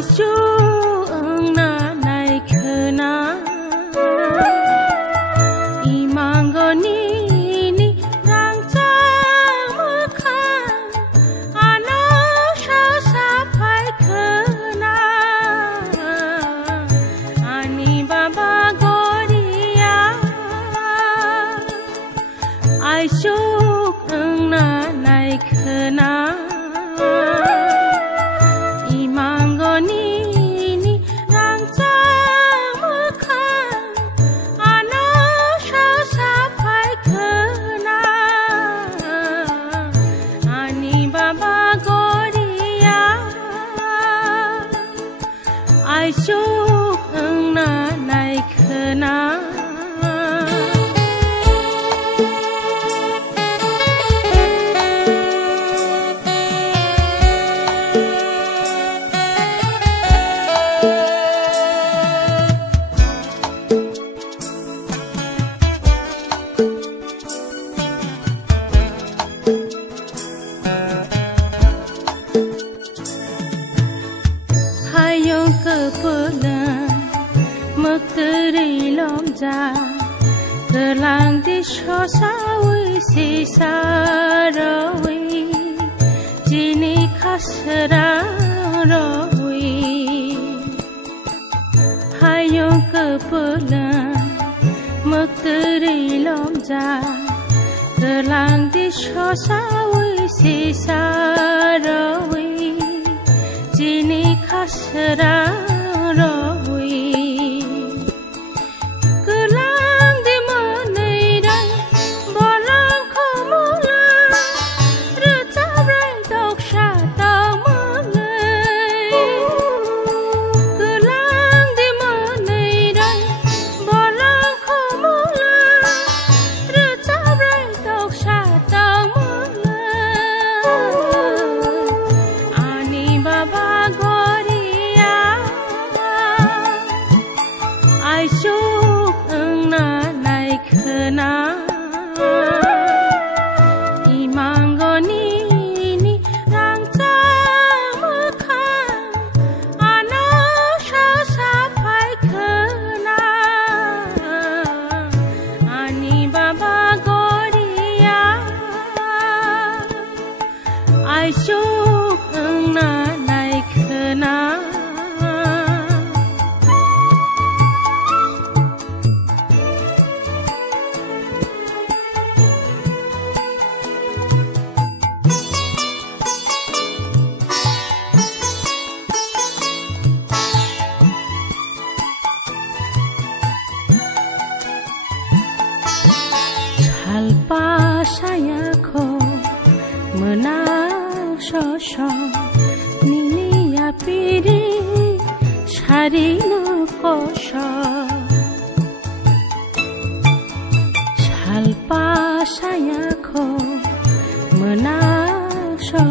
chu na nai khna imangoni ni rang cha mu kha ano sha sa phai khna ani baba goria ai chu na nai khna chúc ưng na này khna Mukri lom ja kelang di shosawi si sarawi jini khasra rawi hayong kepula mukri lom ja kelang di shosawi si sarawi jini khasra rawi chúc ưng na này khna imangoni ni rang cha mu kha ano sha sa phai khna ani baba goria ai chúc ưng na này khna alpa saya ko menau so nini apiri shari no kosho alpa saya ko menau so